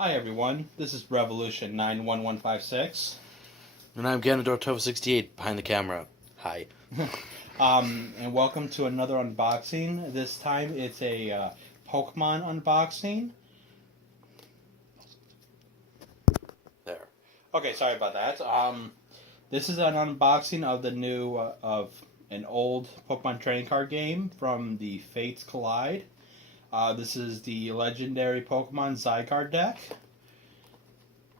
Hi everyone, this is Revolution 91156. And I'm Ganondorf1268 behind the camera. Hi. And welcome to another unboxing. This time it's a Pokemon unboxing. There. Okay, sorry about that. This is an unboxing of the new, of an old Pokemon trading card game from the Fates Collide. This is the legendary Pokemon Zygarde deck.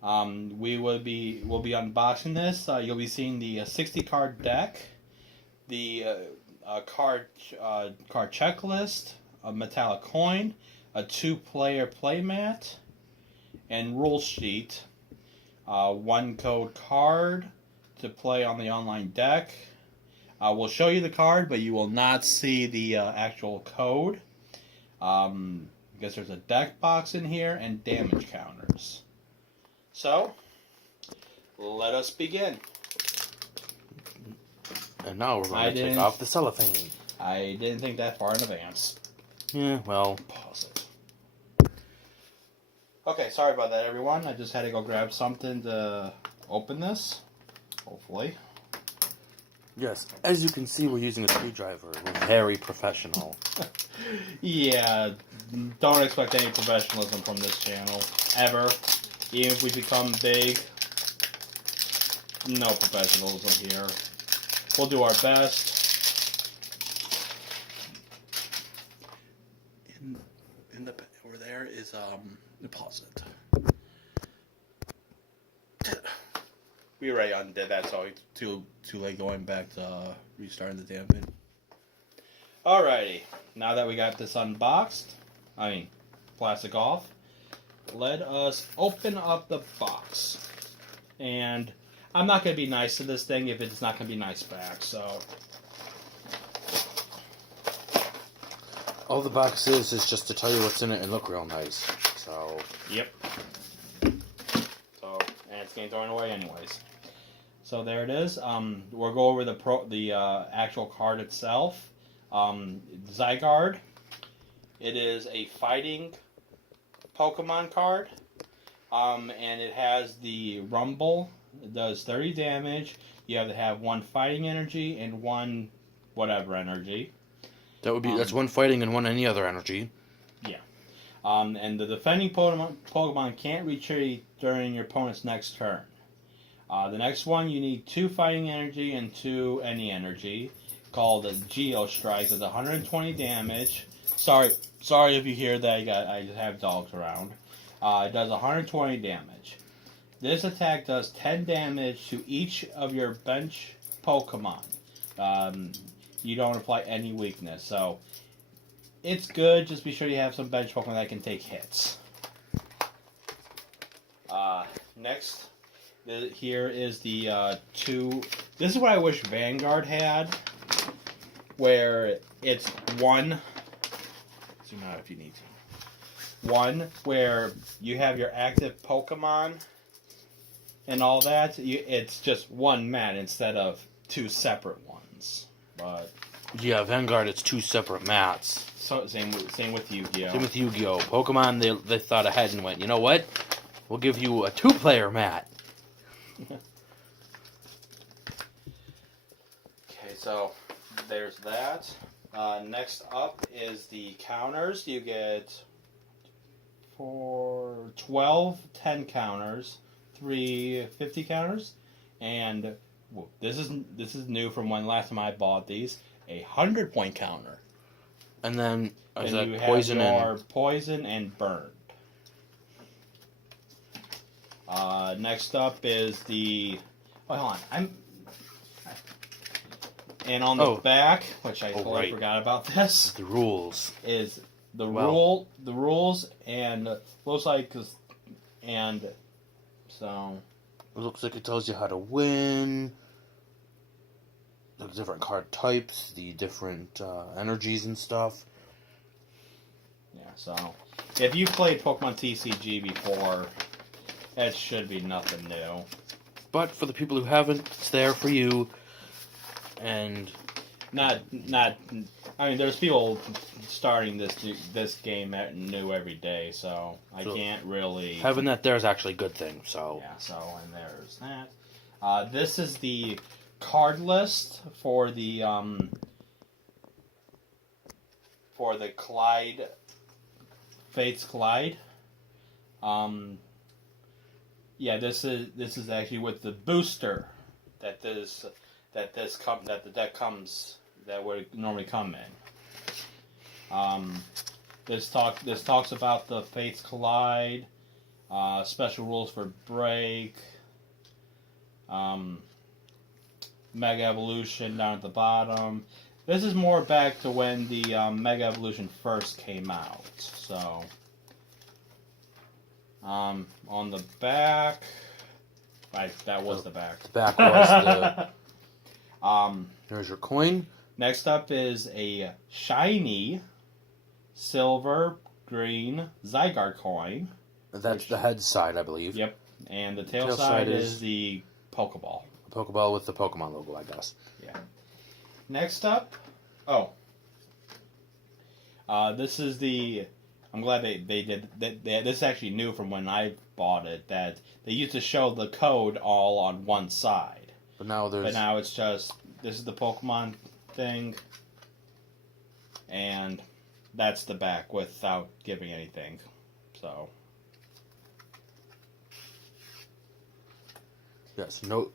We'll be unboxing this. You'll be seeing the 60 card deck, the card checklist, a metallic coin, a 2-player playmat, and rule sheet. One code card to play on the online deck. We'll show you the card, but you will not see the actual code. I guess there's a deck box in here and damage counters. So, let us begin. And now we're going to take off the cellophane. I didn't think that far in advance. Yeah, well. Pause it. Okay, sorry about that, everyone. I just had to go grab something to open this. Hopefully. Yes, as you can see, we're using a screwdriver. We're very professional. Yeah, don't expect any professionalism from this channel. Ever. Even if we become big, no professionalism here. We'll do our best. In the over there is deposit. We already undid that, so it's too late going back to restarting the damn thing. Alrighty, now that we got this unboxed, plastic off, let us open up the box. And I'm not going to be nice to this thing if it's not going to be nice back, so. All the box is just to tell you what's in it and look real nice. So. Yep. So, and it's getting thrown away anyways. So there it is. We'll go over the actual card itself. Zygarde. It is a fighting Pokemon card. And it has the Rumble. It does 30 damage. You have to have 1 fighting energy and 1 whatever energy. That would be that's 1 fighting and 1 any other energy. Yeah. And the defending Pokemon can't retreat during your opponent's next turn. The next one, you need 2 fighting energy and 2 any energy, called a Geo Strike. Does 120 damage. Sorry if you hear that. I just have dogs around. It does 120 damage. This attack does 10 damage to each of your bench Pokemon. You don't apply any weakness, so it's good. Just be sure you have some bench Pokemon that can take hits. Next. Here is the 2. This is what I wish Vanguard had, where it's 1. Zoom out if you need to. 1 where you have your active Pokemon and all that. It's just 1 mat instead of 2 separate ones. But yeah, Vanguard, it's 2 separate mats. So same with Yu-Gi-Oh. Same with Yu-Gi-Oh. Pokemon, they thought ahead and went, you know what? We'll give you a 2-player mat. Okay, so there's that. Next up is the counters. You get 12 10 counters, 3 50 counters, and this is new from when last time I bought these. A 100-point counter. And then and you poison have your poison and burn. Next up is the. Oh, hold on. And on the back, which I totally forgot about this, the rules is the rules, and looks like and so. It looks like it tells you how to win, the different card types, the different energies and stuff. Yeah, so if you've played Pokemon TCG before, it should be nothing new. But for the people who haven't, it's there for you. And not I mean, there's people starting this game new every day, so I can't really. Having that there is actually a good thing. So yeah. So and there's that. This is the card list for the Clyde Fates Clyde. Yeah, this is actually with the booster that the deck comes that would normally come in. This talks about the Fates Collide, special rules for break, Mega Evolution down at the bottom. This is more back to when the Mega Evolution first came out. So, on the back, that was the back. The back was the. There's your coin. Next up is a shiny silver green Zygarde coin. That's the head side, I believe. Yep. And the tail side is the Pokeball. A Pokeball with the Pokemon logo, I guess. Yeah. Next up, this is the. I'm glad they did that. This is actually new from when I bought it. That they used to show the code all on one side. But now it's just this is the Pokemon thing, and that's the back without giving anything. So. Yes. No.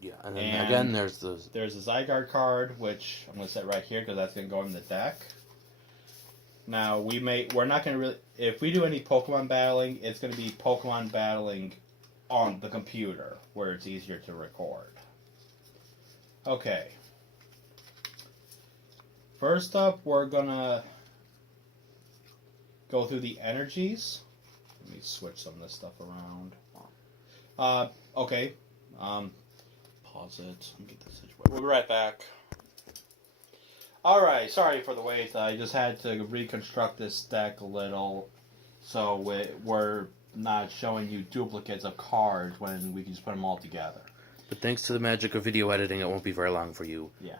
Yeah, and then again, there's a Zygarde card, which I'm going to set right here because that's going to go in the deck. Now we're not going to really, if we do any Pokemon battling, it's going to be Pokemon battling on the computer where it's easier to record. Okay. First up, we're going to go through the energies. Let me switch some of this stuff around. Okay. Pause it. Get this situated. We'll be right back. Alright, sorry for the wait. I just had to reconstruct this deck a little so we're not showing you duplicates of cards when we can just put them all together. But thanks to the magic of video editing, it won't be very long for you. Yeah.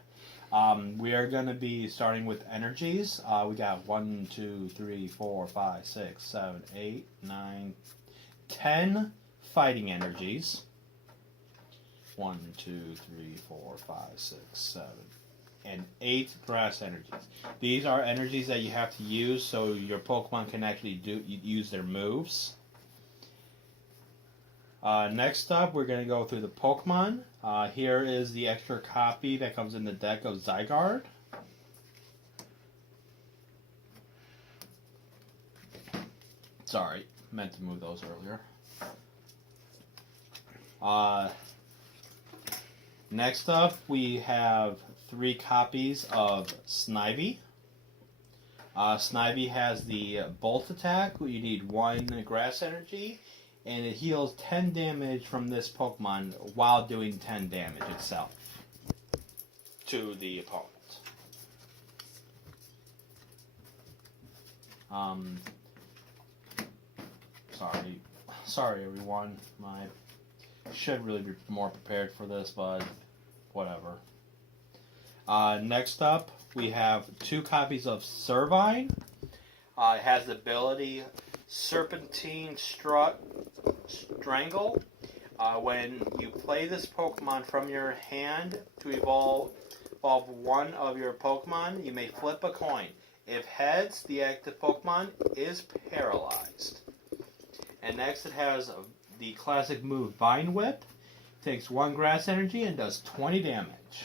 We are going to be starting with energies. We got 1, 2, 3, 4, 5, 6, 7, 8, 9, 10 fighting energies. 1, 2, 3, 4, 5, 6, 7, and 8 grass energies. These are energies that you have to use so your Pokemon can actually use their moves. Next up, we're going to go through the Pokemon. Here is the extra copy that comes in the deck of Zygarde. Sorry, meant to move those earlier. Next up, we have 3 copies of Snivy. Snivy has the Bolt attack, where you need 1 grass energy, and it heals 10 damage from this Pokemon while doing 10 damage itself to the opponent. Sorry everyone. I should really be more prepared for this, but whatever. Next up, we have 2 copies of Servine. It has the ability Serpentine Strangle. When you play this Pokemon from your hand to evolve one of your Pokemon, you may flip a coin. If heads, the active Pokemon is paralyzed. And next it has the classic move Vine Whip. Takes 1 grass energy and does 20 damage.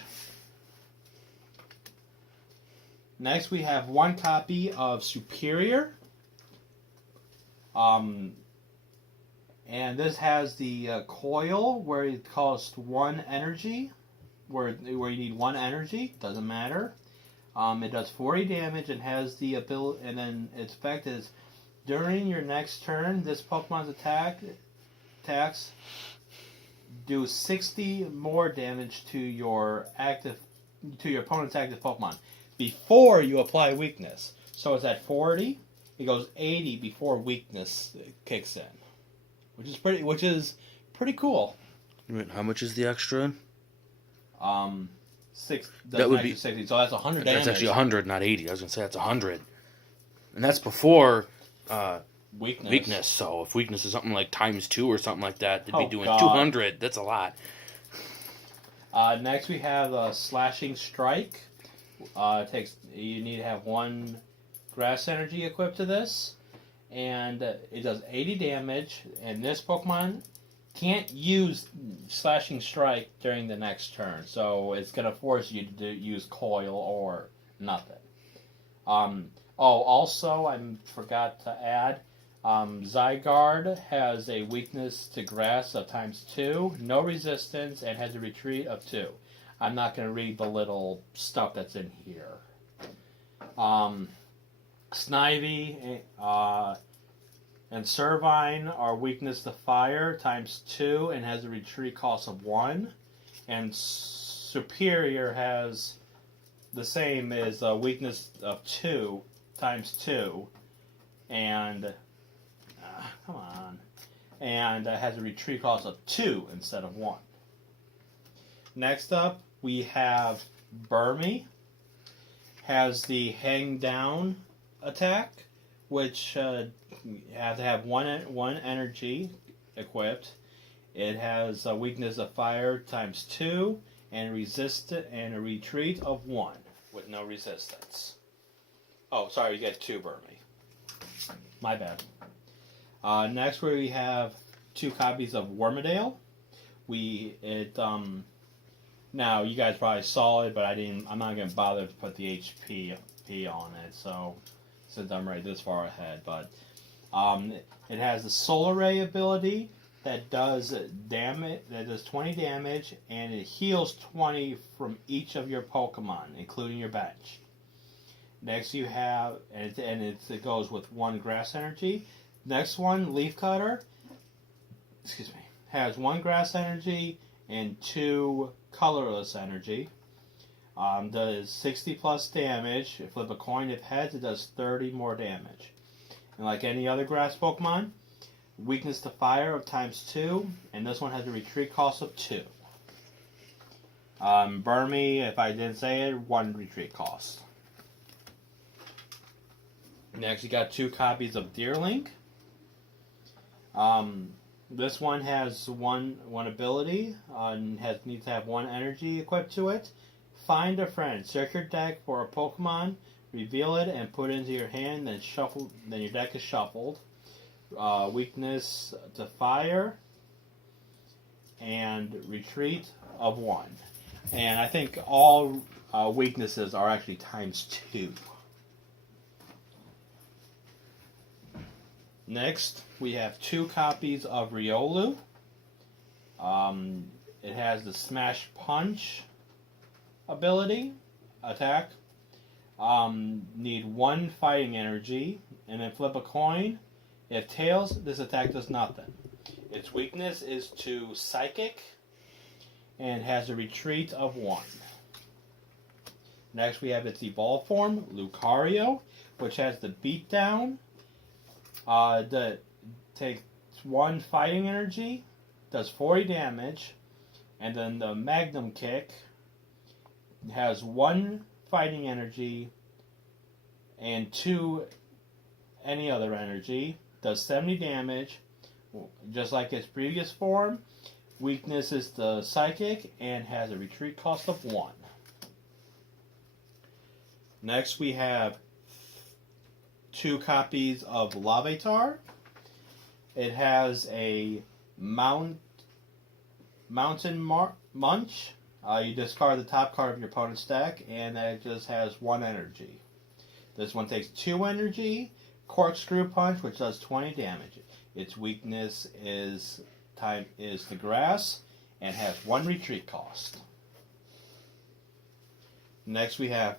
Next we have 1 copy of Superior. And this has the coil where it costs 1 energy. Where you need 1 energy. Doesn't matter. It does 40 damage and has the ability, and then its effect is during your next turn, this Pokemon's attacks do 60 more damage to your opponent's active Pokemon before you apply weakness. So it's at 40. It goes 80 before weakness kicks in, which is pretty cool. How much is the extra? That would be 60. So that's 100 damage. That's actually 100, not 80. I was gonna say that's 100, and that's before weakness. So if weakness is something like ×2 or something like that, they'd be doing 200. That's a lot. Next we have Slashing Strike. You need to have 1 grass energy equipped to this, and it does 80 damage. And this Pokemon can't use Slashing Strike during the next turn, so it's gonna force you to use Coil or nothing. Also I forgot to add, Zygarde has a weakness to grass of ×2, no resistance, and has a retreat of 2. I'm not going to read the little stuff that's in here. Snivy and Servine are weakness to fire ×2 and has a retreat cost of 1. And Superior has the same as a weakness of 2 ×2 and come on, and has a retreat cost of 2 instead of 1. Next up, we have Burmy. Has the Hang Down attack, which you have to have one energy equipped. It has a weakness of fire ×2 and a retreat of 1 with no resistance. Oh, sorry, you get 2 Burmy. My bad. Next, we have 2 copies of Wormadale. Now you guys probably saw it, but I'm not gonna bother to put the HP on it. So since I'm right this far ahead, but it has the Solar Ray ability that does damage. That does 20 damage, and it heals 20 from each of your Pokemon, including your bench. Next, you have it goes with 1 Grass Energy. Next one, Leaf Cutter, has 1 grass energy and 2 colorless energy. Does 60 plus damage. If flip a coin, if heads, it does 30 more damage. And like any other grass Pokemon, weakness to fire of ×2, and this one has a retreat cost of 2. Burmy, if I didn't say it, 1 retreat cost. Next, you got 2 copies of Deerlink. This one has one ability and needs to have 1 energy equipped to it. Find a friend. Search your deck for a Pokemon, reveal it, and put it into your hand. Then shuffle. Then your deck is shuffled. Weakness to fire and retreat of 1. And I think all weaknesses are actually ×2. Next, we have 2 copies of Riolu. It has the Smash Punch ability, attack. Need 1 fighting energy, and then flip a coin. If tails, this attack does nothing. Its weakness is to Psychic, and has a retreat of 1. Next, we have its evolved form, Lucario, which has the Beatdown. That takes 1 fighting energy, does 40 damage, and then the Magnum Kick has 1 fighting energy and 2 any other energy, does 70 damage, just like its previous form. Weakness is the Psychic and has a retreat cost of 1. Next, we have 2 copies of Larvitar. It has a Mountain Munch. You discard the top card of your opponent's deck, and it just has 1 energy. This one takes 2 energy. Corkscrew Punch, which does 20 damage. Its weakness is the grass, and has 1 retreat cost. Next, we have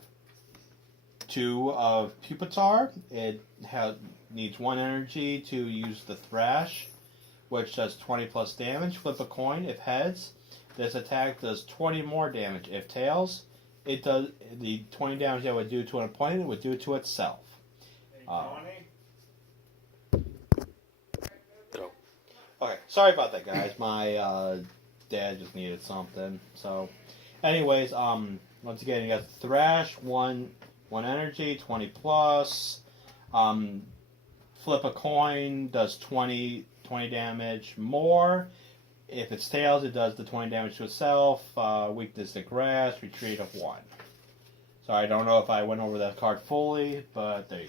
2 of Pupitar. It needs 1 energy to use the Thrash, which does 20 plus damage. Flip a coin. If heads, this attack does 20 more damage. If tails, it does the 20 damage that would do to an opponent, it would do it to itself. Okay, sorry about that, guys. My dad just needed something. So, Anyways, once again, you got Thrash, one energy, 20 plus. Flip a coin, does 20 damage more. If it's tails, it does the 20 damage to itself. Weakness to grass, retreat of 1. So I don't know if I went over that card fully, but there you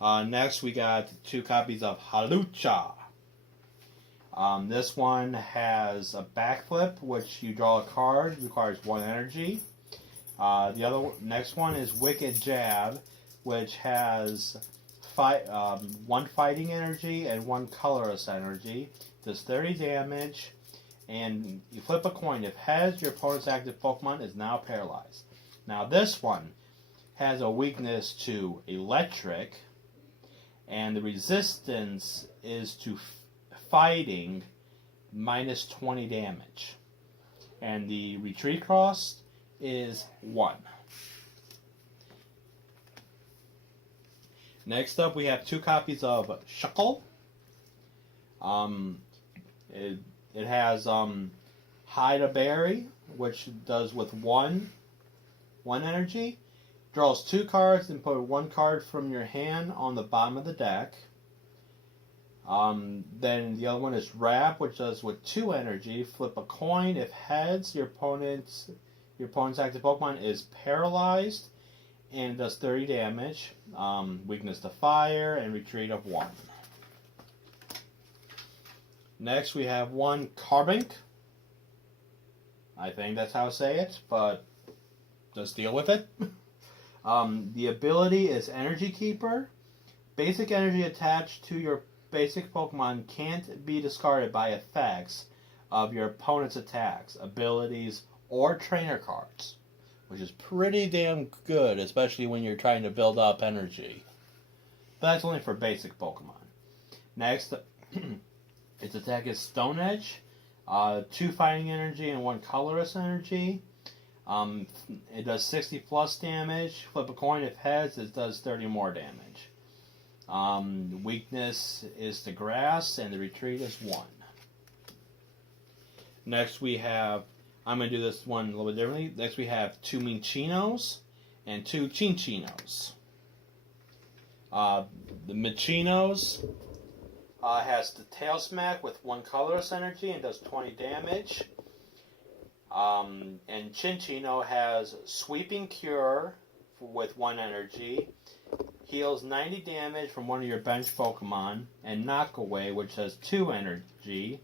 go. Next, we got 2 copies of Halucha. This one has a backflip, which you draw a card, requires 1 energy. The next one is Wicked Jab, which has 1 fighting energy and 1 colorless energy. Does 30 damage, and you flip a coin. If heads, your opponent's active Pokemon is now paralyzed. Now this one has a weakness to electric, and the resistance is to fighting minus 20 damage. And the retreat cost is 1. Next up, we have 2 copies of Shuckle. It has Hide a Berry, which does with 1 energy. Draws 2 cards and put 1 card from your hand on the bottom of the deck. Then the other one is Wrap, which does with 2 energy. Flip a coin. If heads, your opponent's active Pokemon is paralyzed and does 30 damage. Weakness to fire and retreat of 1. Next, we have 1 Carbink. I think that's how to say it, but just deal with it. The ability is Energy Keeper. Basic energy attached to your basic Pokemon can't be discarded by effects of your opponent's attacks, abilities, or trainer cards, which is pretty damn good, especially when you're trying to build up energy. But that's only for basic Pokemon. Next, its attack is Stone Edge, 2 fighting energy and 1 colorless energy. It does 60 plus damage. Flip a coin. If heads, it does 30 more damage. Weakness is to grass, and the retreat is 1. Next we have, I'm going to do this one a little bit differently. Next we have 2 Minchinos and 2 Chinchinos. The Minchinos has the Tail Smack with 1 colorless energy and does 20 damage. And Chinchino has Sweeping Cure with 1 energy. Heals 90 damage from one of your bench Pokemon. And Knockaway, which has 2 energy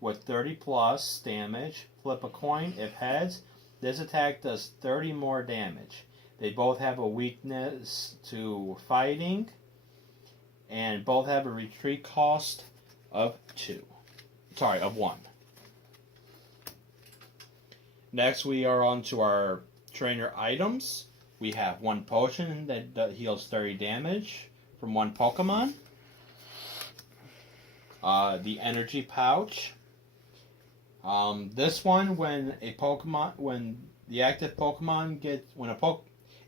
with 30 plus damage. Flip a coin. If heads, this attack does 30 more damage. They both have a weakness to fighting, and both have a retreat cost of 1. Next, we are on to our trainer items. We have 1 potion that heals 30 damage from 1 Pokemon. The energy pouch. This one, when the active Pokemon gets,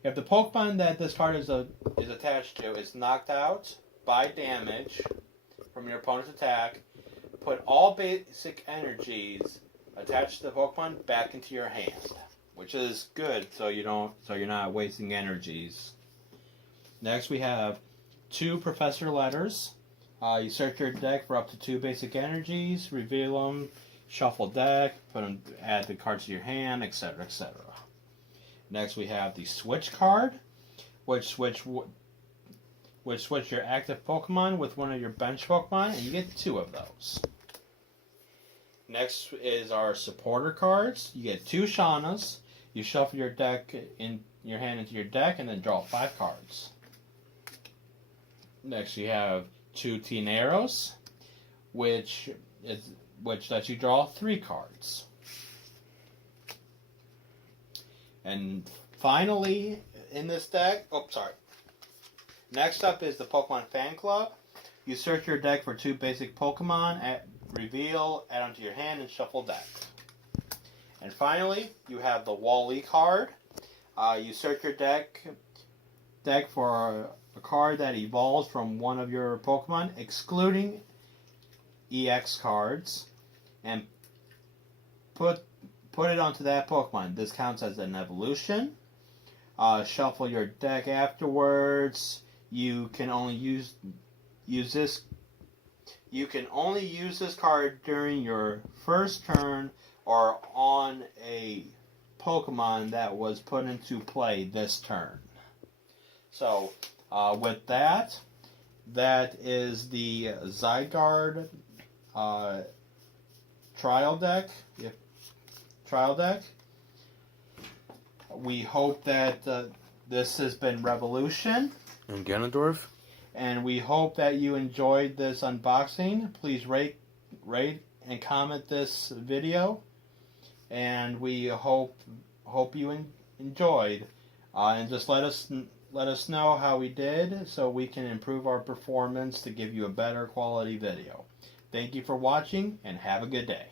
if the Pokemon that this card is attached to is knocked out by damage from your opponent's attack, put all basic energies attached to the Pokemon back into your hand, which is good, so you're not wasting energies. Next, we have 2 Professor Letters. You search your deck for up to 2 basic energies, reveal them, shuffle deck, add the cards to your hand, etc., etc. Next, we have the Switch card, which switch your active Pokemon with one of your bench Pokemon, and you get 2 of those. Next is our supporter cards. You get 2 Shaunas. You shuffle your deck in your hand into your deck, and then draw 5 cards. Next, you have 2 Tieneros, which lets you draw 3 cards. And finally, in this deck, next up is the Pokemon Fan Club. You search your deck for 2 basic Pokemon, reveal, add them to your hand, and shuffle deck. And finally, you have the Wall-E card. You search your deck for a card that evolves from one of your Pokemon, excluding EX cards, and put put it onto that Pokemon. This counts as an evolution. Shuffle your deck afterwards. You can only use this. You can only use this card during your first turn or on a Pokemon that was put into play this turn. So, with that is the Zygarde trial deck. We hope that this has been Revolution. And Ganondorf. And we hope that you enjoyed this unboxing. Please rate, and comment this video. And we hope you enjoyed. And just let us know how we did so we can improve our performance to give you a better quality video. Thank you for watching and have a good day.